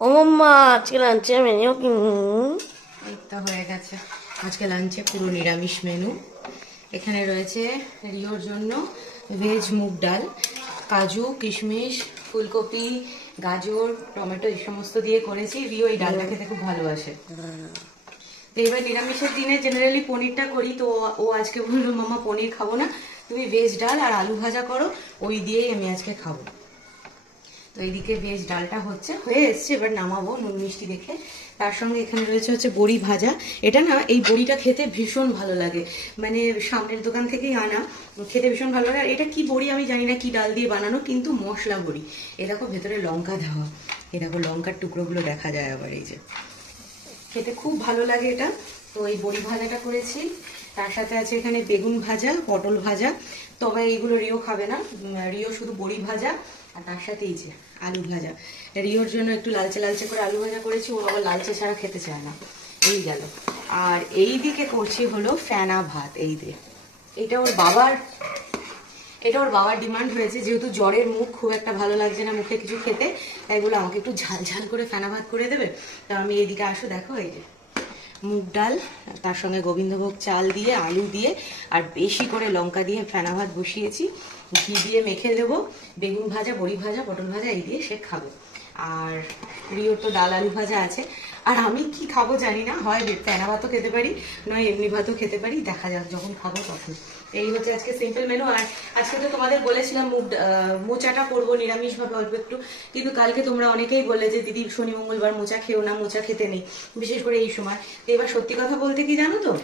ও আজকে লাঞ্চে মেনু কি? তো হয়ে গেছে। আজকে লাঞ্চে পুরো নিরামিষ মেনু এখানে রয়েছে রিওর জন্য ভেজ মুগ ডাল, কাজু, কিশমিশ, ফুলকপি, গাজর, টমেটো, এই সমস্ত দিয়ে করেছি। রিও এই ডালটা খেতে খুব ভালোবাসে। তো এবার নিরামিষের দিনে জেনারেলি পনিরটা করি। তো ও আজকে বলল, মামা, পনির খাব না। তুমি ভেজ ডাল আর আলু ভাজা করো। ওই দিয়েই আমি আজকে খাব। তো এইদিকে বেশ ডালটা হচ্ছে, হয়ে এসছে, এবার নামাবো নুন মিষ্টি দেখে। তার সঙ্গে এখানে রয়েছে হচ্ছে বড়ি ভাজা। এটা না, এই বড়িটা খেতে ভীষণ ভালো লাগে। মানে সামনের দোকান থেকেই আনা, খেতে ভীষণ ভালো লাগে। আর এটা কি বড়ি আমি জানি না, কি ডাল দিয়ে বানানো, কিন্তু মশলা বড়ি। এ দেখো ভেতরে লঙ্কা দেওয়া। এ দেখো লঙ্কার টুকরোগুলো দেখা যায় আবার, এই যে। খেতে খুব ভালো লাগে এটা। তো এই বড়ি ভাজাটা করেছি। তার সাথে আছে এখানে বেগুন ভাজা, পটল ভাজা। তবে এইগুলো রিও খাবে না। রিও শুধু বড়ি ভাজা। আর তার সাথে এই যে আলু ভাজা। রিওর জন্য একটু লালচে লালচে করে আলু ভাজা করেছি, ও আবার লালচে ছাড়া খেতে চায় না। এই গেল। আর এই দিকে করছি হলো ফ্যানা ভাত, এই দিয়ে এটা ওর বাবার, এটা ওর বাবার ডিমান্ড হয়েছে, যেহেতু জ্বরের মুখ খুব একটা ভালো লাগছে না মুখে কিছু খেতে, তাই বলে আমাকে একটু ঝাল ঝাল করে ফেনা ভাত করে দেবে। তো আমি এদিকে আসো, দেখো এই যে। মুগ ডাল, তার সঙ্গে গোবিন্দভোগ চাল দিয়ে, আলু দিয়ে, আর বেশি করে লঙ্কা দিয়ে ফেনা ভাত বসিয়েছি। ঘি দিয়ে মেখে দেবো। বেগুন ভাজা বড়ি ভাজা পটল ভাজা এই দিয়ে সে খাবে। আর রিওর তো ডাল আলু ভাজা আছে। আর আমি কি খাব জানি না হয় ফেনা ভাতও খেতে পারি নয় এমনি ভাতও খেতে পারি। দেখা যাক যখন খাব তখন। এই হচ্ছে আজকে সিম্পল মেনু আর আজকে তো তোমাদের বলেছিলাম আহ, মোচাটা করব নিরামিষভাবে অল্প একটু। কিন্তু কালকে তোমরা অনেকেই বললে যে দিদি শনি মঙ্গলবার মোচা খেও না মোচা খেতে নেই। বিশেষ করে এই সময়। এবার সত্যি কথা বলতে কি জানো তো?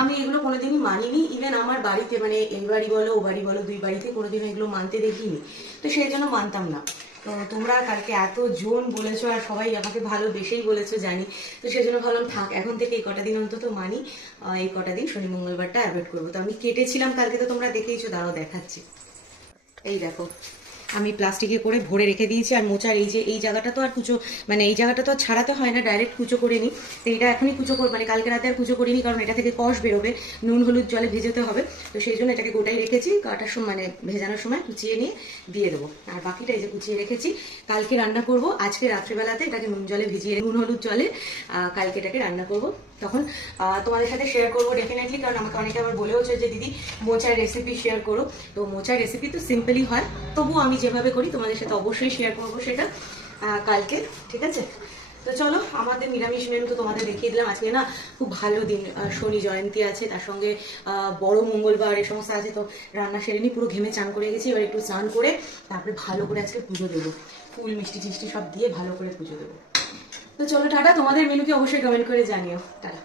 আমি এগুলো কোনোদিনই মানিনি। ইভেন আমার বাড়িতে মানে এই বাড়ি বলো, ও বাড়ি বলো, দুই বাড়িতে কোনোদিনও এগুলো মানতে দেখিনি। তো সেই জন্য মানতাম না। তো তোমরা কালকে এত জন বলেছ আর সবাই আমাকে ভালোবেসেই বলেছ জানি। তো সেই জন্য ভাবলাম, থাক, এখন থেকে এই কটা দিন অন্তত মানি। এই কটা দিন শনি মঙ্গলবারটা অ্যাভয়েড করব। তো আমি কেটেছিলাম কালকে, তো তোমরা দেখেইছো দাঁড়াও দেখাচ্ছি। এই দেখো। আমি প্লাস্টিকে করে ভরে রেখে দিয়েছি আর মোচার এই যে, এই জায়গাটা তো আর কুচো মানে এই জায়গাটা তো আর ছাড়াতে হয় না ডাইরেক্ট কুচো করে নিই। তো এটা এখনই কুচো কর মানে কালকে রাতে আর কুচো করিনি, কারণ এটা থেকে কষ বেরোবে, নুন হলুদ জলে ভেজাতে হবে। তো সেই জন্য এটাকে গোটাই রেখেছি, কাটার সময় মানে ভেজানোর সময় কুচিয়ে নিয়ে দিয়ে দেবো। আর বাকিটা এই যে কুচিয়ে রেখেছি, কালকে রান্না করব, আজকে রাত্রেবেলাতে এটাকে নুন জলে ভিজিয়ে, নুন হলুদ জলে কালকে এটাকে রান্না করব। তখন তোমাদের সাথে শেয়ার করব ডেফিনেটলি কারণ আমাকে অনেকে আবার বলেওছে যে, দিদি, মোচার রেসিপি শেয়ার করো। তো মোচার রেসিপি তো সিম্পলই হয়, তবুও আমি যেভাবে করি, তোমাদের সাথে অবশ্যই শেয়ার করব সেটা কালকে, ঠিক আছে? তো চলো, আমাদের নিরামিষ মেনু তো তোমাদের দেখিয়ে দিলাম। আজকে না খুব ভালো দিন শনি জয়ন্তী আছে, তার সঙ্গে বড় মঙ্গলবার এই সমস্ত আছে, তো রান্না সেরে নিই পুরো ঘেমে চান করে গেছি। এবার একটু স্নান করে তারপরে ভালো করে আজকে পুজো দেবো। ফুল, মিষ্টি, টিষ্টি সব দিয়ে ভালো করে পুজো দেবো। তো চলো, টাটা। তোমাদের মেনুকে অবশ্যই কমেন্ট করে জানিও। টাটা।